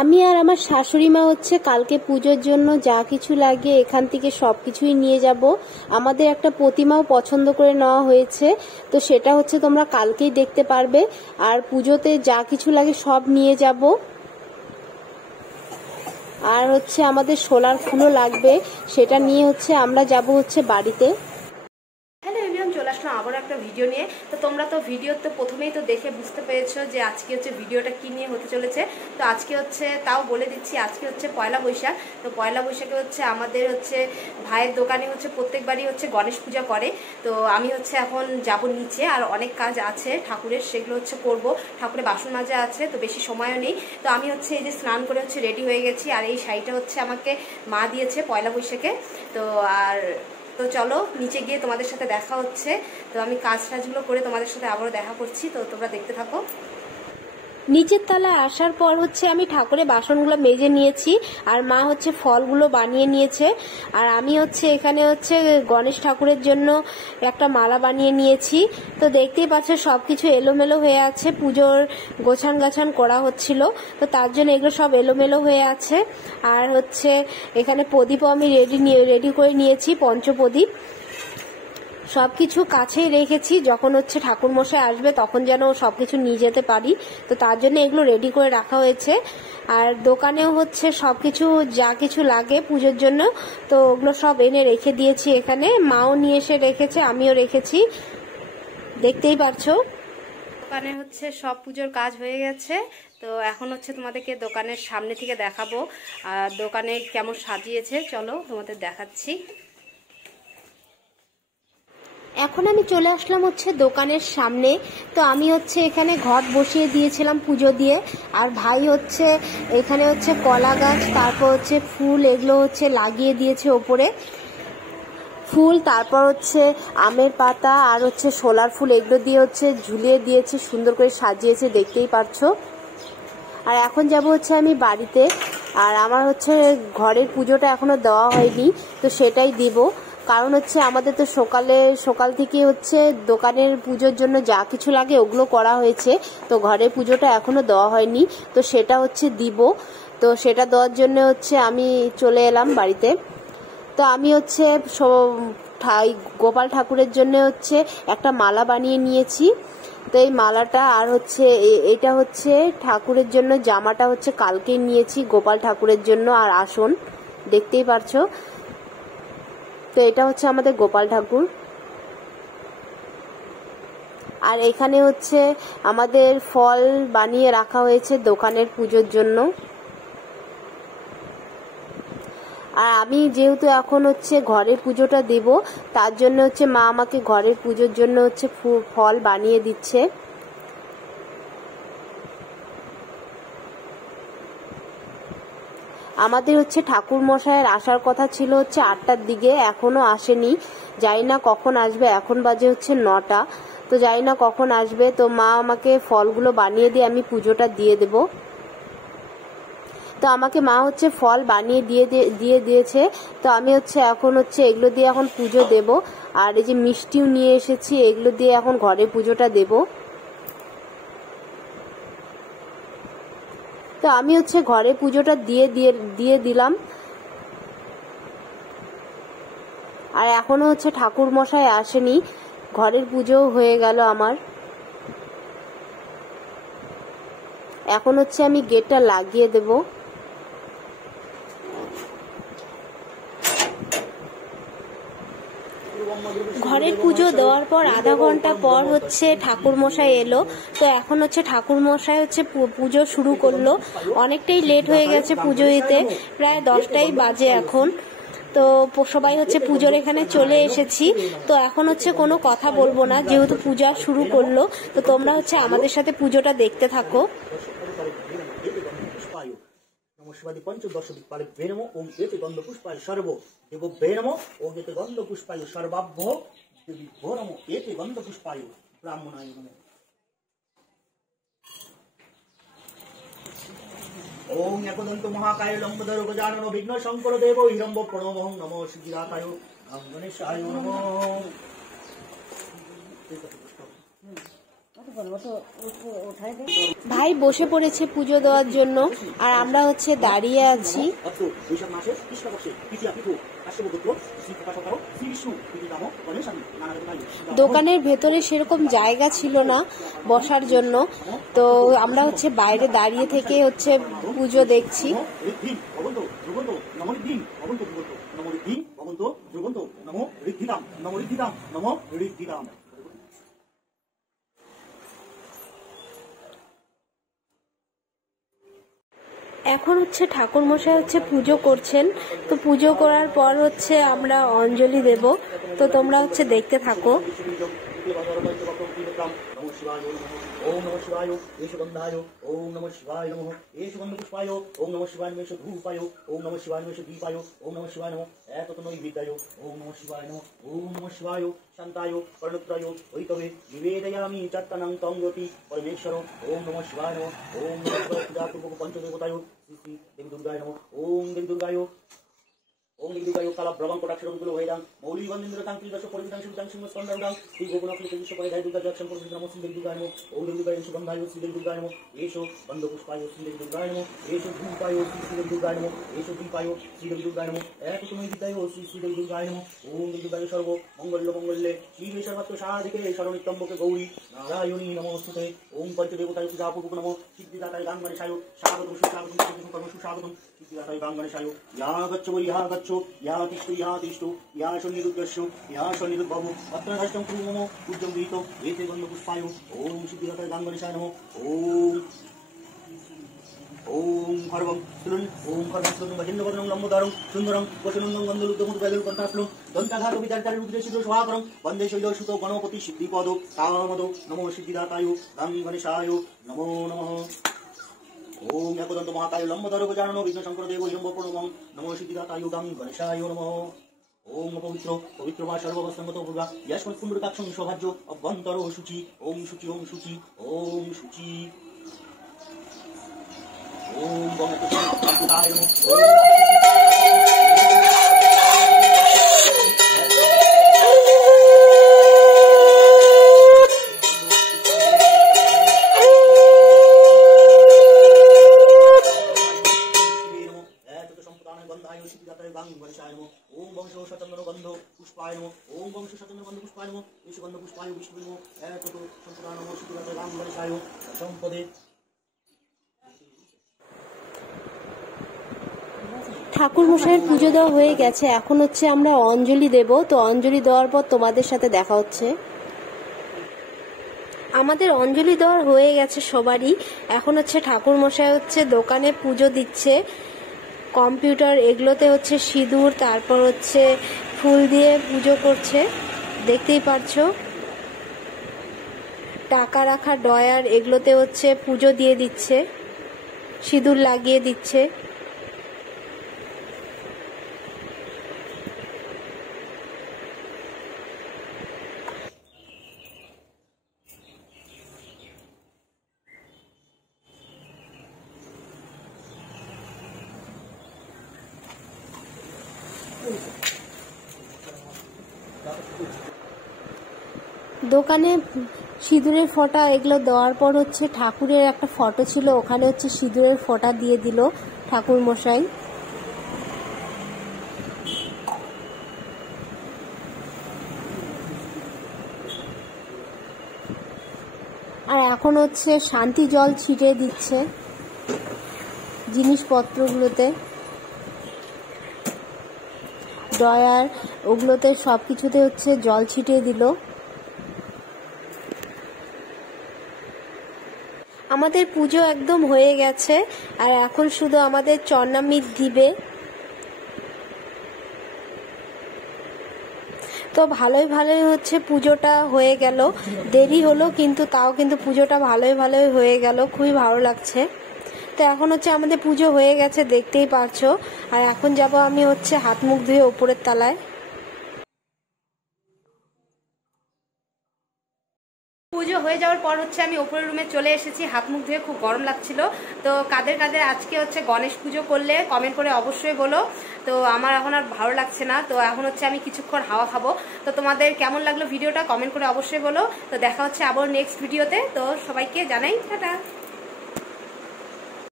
আমি আর আমার শাশুড়ি মা হচ্ছে কালকে পুজোর জন্য যা কিছু লাগে এখান থেকে সবকিছুই নিয়ে যাব। আমাদের একটা প্রতিমাও পছন্দ করে নেওয়া হয়েছে, তো সেটা হচ্ছে তোমরা কালকেই দেখতে পারবে। আর পুজোতে যা কিছু লাগে সব নিয়ে যাব। আর হচ্ছে আমাদের সোলার ফুলও লাগবে, সেটা নিয়ে হচ্ছে আমরা যাব হচ্ছে বাড়িতে। হ্যালো এভরিওয়ান, চলে আসলাম আবার একটা ভিডিও নিয়ে। তো তোমরা তো ভিডিওতে প্রথমেই তো দেখে বুঝতে পেরেছো যে আজকে হচ্ছে ভিডিওটা কি নিয়ে হতে চলেছে। তো আজকে হচ্ছে, তাও বলে দিচ্ছি, আজকে হচ্ছে পয়লা বৈশাখ। তো পয়লা বৈশাখে হচ্ছে আমাদের হচ্ছে ভাইয়ের দোকানে হচ্ছে প্রত্যেকবারই হচ্ছে গণেশ পূজা করে। তো আমি হচ্ছে এখন যাব নিচে, আর অনেক কাজ আছে ঠাকুরের, সেগুলো হচ্ছে করব। ঠাকুরের বাসন মাজা আছে, তো বেশি সময়ও নেই। তো আমি হচ্ছে এই যে স্নান করে হচ্ছে রেডি হয়ে গেছি, আর এই শাড়িটা হচ্ছে আমাকে মা দিয়েছে পয়লা বৈশাখে। তো চলো নিচে গিয়ে তোমাদের সাথে দেখা হচ্ছে। তো আমি কাজগুলো করে তোমাদের সাথে আবারও দেখা করছি, তো তোমরা দেখতে থাকো। নিচের তলায় আসার পর হচ্ছে আমি ঠাকুরের বাসনগুলো মেজে নিয়েছি, আর মা হচ্ছে ফলগুলো বানিয়ে নিয়েছে। আর আমি হচ্ছে এখানে হচ্ছে গণেশ ঠাকুরের জন্য একটা মালা বানিয়ে নিয়েছি। তো দেখতেই পাচ্ছ সবকিছু এলোমেলো হয়ে আছে, পুজোর গোছান গাছান করা হচ্ছিল, তো তার জন্য এগুলো সব এলোমেলো হয়ে আছে। আর হচ্ছে এখানে প্রদীপও আমি রেডি করে নিয়েছি, পঞ্চপ্রদীপ সবকিছু কাছেই রেখেছি। যখন হচ্ছে ঠাকুর মশাই আসবে তখন যেন সবকিছু নিয়ে যেতে পারি, তো তার জন্য এগুলো রেডি করে রাখা হয়েছে। আর দোকানেও হচ্ছে সবকিছু যা কিছু লাগে পুজোর জন্য, তো ওগুলো সব এনে রেখে দিয়েছি এখানে। মাও নিয়ে এসে রেখেছে, আমিও রেখেছি, দেখতেই পারছো। দোকানে হচ্ছে সব পুজোর কাজ হয়ে গেছে। তো এখন হচ্ছে তোমাদেরকে দোকানের সামনে থেকে দেখাবো আর দোকানে কেমন সাজিয়েছে, চলো তোমাদের দেখাচ্ছি। এখন আমি চলে আসলাম হচ্ছে দোকানের সামনে। তো আমি হচ্ছে এখানে ঘট বসিয়ে দিয়েছিলাম পুজো দিয়ে, আর ভাই হচ্ছে এখানে হচ্ছে কলা গাছ, তারপর হচ্ছে ফুল, এগুলো হচ্ছে লাগিয়ে দিয়েছে ওপরে ফুল, তারপর হচ্ছে আমের পাতা আর হচ্ছে সোলার ফুল, এগুলো দিয়ে হচ্ছে ঝুলিয়ে দিয়েছে, সুন্দর করে সাজিয়েছে, দেখতেই পারছো। আর এখন যাব হচ্ছে আমি বাড়িতে, আর আমার হচ্ছে ঘরের পুজোটা এখনো দেওয়া হয়নি, তো সেটাই দিব। কারণ হচ্ছে আমাদের তো সকাল থেকে হচ্ছে দোকানের পুজোর জন্য যা কিছু লাগে ওগুলো করা হয়েছে, তো ঘরের পুজোটা এখনো দেওয়া হয়নি, তো সেটা হচ্ছে দিব। তো সেটা দেওয়ার জন্য হচ্ছে আমি চলে এলাম বাড়িতে। তো আমি হচ্ছে গোপাল ঠাকুরের জন্য হচ্ছে একটা মালা বানিয়ে নিয়েছি। তো এই মালাটা আর হচ্ছে এটা হচ্ছে ঠাকুরের জন্য জামাটা হচ্ছে কালকেই নিয়েছি গোপাল ঠাকুরের জন্য, আর আসন দেখতেই পারছো। তো এটা হচ্ছে আমাদের গোপাল ঠাকুর। আর এখানে হচ্ছে আমাদের ফল বানিয়ে রাখা হয়েছে দোকানের পুজোর জন্য। আর আমি যেহেতু এখন হচ্ছে ঘরের পুজোটা দেব, তার জন্য হচ্ছে মা আমাকে ঘরের পুজোর জন্য হচ্ছে ফল বানিয়ে দিচ্ছে। আমাদের হচ্ছে ঠাকুর মশাইয়ের আসার কথা ছিল হচ্ছে 8টার দিকে, এখনো আসেনি, জানি না কখন আসবে। এখন বাজে হচ্ছে 9টা, তো জানি না কখন আসবে। তো মা আমাকে ফলগুলো বানিয়ে দিয়ে আমি পুজোটা দিয়ে দেব। তো আমাকে মা হচ্ছে ফল বানিয়ে দিয়ে দিয়েছে, তো আমি হচ্ছে এখন হচ্ছে এগুলো দিয়ে এখন পুজো দেব। আর এই যে মিষ্টিও নিয়ে এসেছি, এগুলো দিয়ে এখন ঘরে পুজোটা দেব। তো আমি হচ্ছে ঘরে পুজোটা দিয়ে দিলাম। আর এখনো হচ্ছে ঠাকুর মশাই আসেনি, ঘরের পুজো হয়ে গেল আমার। এখন হচ্ছে আমি গেটটা লাগিয়ে দেব। ঘরের পুজো দেওয়ার পর আধা ঘন্টা পর হচ্ছে ঠাকুর মশাই এলো। তো এখন হচ্ছে ঠাকুর মশাই হচ্ছে পুজো শুরু করলো। অনেকটাই লেট হয়ে গেছে পুজো দিতে, প্রায় 10টাই বাজে এখন। তো সবাই হচ্ছে পুজোর এখানে চলে এসেছি। তো এখন হচ্ছে কোনো কথা বলবো না, যেহেতু পূজা শুরু করলো। তো তোমরা হচ্ছে আমাদের সাথে পুজোটা দেখতে থাকো। शिवादि पंचदश दिक्पाले नमो ओम एते गंध पुष्पाय सर्व देवभ्ये नमो ओम एते गंध पुष्पाय सर्वाभ्यो देवीभ्यो नमो एते गंध पुष्पाय ब्राह्मणाय नमो ओम एकदंत महाकाय लंबोदर गजानन विघ्न शंकर देव हिरंब प्रणवं नमो श्रीराताय गणेशाय नमो ভাই বসে পড়েছে পুজো দেওয়ার জন্য, আর আমরা হচ্ছে দাঁড়িয়ে আছি। দোকানের ভেতরে সেরকম জায়গা ছিল না বসার জন্য, তো আমরা হচ্ছে বাইরে দাঁড়িয়ে থেকে হচ্ছে পুজো দেখছি। এখন হচ্ছে ঠাকুর মশাই হচ্ছে পুজো করছেন, তো পুজো করার পর হচ্ছে আমরা অঞ্জলি দেব, তো তোমরা হচ্ছে দেখতে থাকো। ओम नमः शिवाय येषगन्धाय ओम नमः शिवाय नमः येषगन्धपुष्पाय ओम नमः शिवाय नमः धूपाय ओम नमः शिवाय नमः दीपाय ओम नमः शिवाय नमः एतत्नैवेद्याय ओम नमः शिवाय नमः ओम नमः शिवाय शान्ताय कर्णत्राय वैतवे निवेदयामि चत्तनं तं ज्योति परमेश्वर ओम नमः शिवाय नमः ओम नमः शिवाय पूजापूर्वक पंचदेवताय श्री देवी दुर्गाय नमः ओम देवी दुर्गाय ओम निगुगायो काला ब्रह्म कोटाक्षरगुलो वेदां मौली वंदिन्द्र कांति दश परिविदां शिवदां सिंह स्कंदरदां श्री गोगुणाफल तेजस्व परिधाय दुर्गा जक्षण पुरुष नमो श्री देवी दुर्गाय नमो ओम देवी दुर्गाय सुगंधाय श्री देवी दुर्गाय नमो येषो बंधपुष्पाय श्री देवी दुर्गाय नमो येषो धूपाय श्री देवी दुर्गाय नमो येषो दीपाय श्री देवी दुर्गाय नमो एतत्तमै विद्याय श्री देवी दुर्गाय नमो ओम देवी दुर्गाय सर्व मंगल्य मंगल्ये श्री सर्वत्र साधिके शरणित्यम्बके गौरी नारायणी नमोस्तुते ओम पंचदेवताय पूजापूर्वक नमो सिद्धिदाताय गांगणेशाय स्वागतं सुस्वागतं कर्म सुस्वागतं सिद्धिदाताय गांगणेशाय या गच्छ वै या गच्छो या तिष्ठो या शनिरुद्रश्यो या शनिरुद्भवो अत्र नष्टं कुरु मम पूज्यं गीतो एते गन्धपुष्पाय ओम सिद्धिदाताय गांगणेशाय नमो ओम हरवं सुलुन ओम हरवं सुलुन भजन्नवर्णं लम्बोदरं सुन्दरं वशनन्दं वन्दलुद्धमुद्वेलुं कण्ठास्लुं दन्तघातो विचारचारि रुद्रेशितो स्वाहाकरं वन्दे शैलसुतो गणपति सिद्धिपदो कामदो नमो सिद्धिदाताय गांगणेशाय नमो नमः ओम एकदंत महाकाय लंबोदर गजाननो विघ्नशंकर देव हिरण्यवर्णं नमो सिद्धिदाताय गांगणेशाय नमः ओम पवित्र पवित्र वा सर्ववस्त्रगतो भुगा यस्मत् पुण्डरीकाक्षं सौभाग्य अभ्यन्तरो शुचि ओम शुचि ओम शुचि ओम शुचि ओम गणपताय नमः ঠাকুর মশাইয়ের পুজো দেওয়া হয়ে গেছে, এখন হচ্ছে আমরা অঞ্জলি দেব। তো অঞ্জলি দেওয়ার পর তোমাদের সাথে দেখা হচ্ছে। আমাদের অঞ্জলি দেওয়ার হয়ে গেছে সবারই। এখন হচ্ছে ঠাকুর মশাই হচ্ছে দোকানে পুজো দিচ্ছে, কম্পিউটার এগুলোতে হচ্ছে সিঁদুর, তারপর হচ্ছে ফুল দিয়ে পুজো করছে, দেখতেই পারছো। টাকা রাখা ডয়ার এগুলোতে হচ্ছে পুজো দিয়ে দিচ্ছে, সিঁদুর লাগিয়ে দিচ্ছে। দোকানে সিঁদুরের ফোঁটা এগুলো দেওয়ার পর হচ্ছে ঠাকুরের একটা ফটো ছিল, ওখানে হচ্ছে সিঁদুরের ফোঁটা দিয়ে দিল ঠাকুর মশাই। আর এখন হচ্ছে শান্তি জল ছিটিয়ে দিচ্ছে জিনিসপত্রগুলোতে, ডয়ার ওগুলোতে সব কিছুতে হচ্ছে জল ছিটিয়ে দিল। আমাদের পুজো একদম হয়ে গেছে, আর এখন শুধু আমাদের চরণামৃত দিবে। তো ভালোই হচ্ছে পুজোটা হয়ে গেল, দেরি হলো কিন্তু তাও কিন্তু পুজোটা ভালোই হয়ে গেল, খুবই ভালো লাগছে। তো এখন হচ্ছে আমাদের পুজো হয়ে গেছে, দেখতেই পারছো। আর এখন যাব আমি হচ্ছে হাত মুখ ধুয়ে উপরের তলায়। পুজো হয়ে যাওয়ার পর হচ্ছে হচ্ছে আমি ওপরের রুমে চলে এসেছি, হাত মুখ ধুয়ে খুব গরম লাগছিল। তো কাদের কাদের আজকে হচ্ছে গণেশ পুজো করলে কমেন্ট করে অবশ্যই বলো। তো আমার এখন আর ভালো লাগছে না, তো এখন হচ্ছে আমি কিছুক্ষণ হাওয়া খাবো। তো তোমাদের কেমন লাগলো ভিডিওটা কমেন্ট করে অবশ্যই বলো। তো দেখা হচ্ছে আবার নেক্সট ভিডিওতে। তো সবাইকে জানাই টাটা।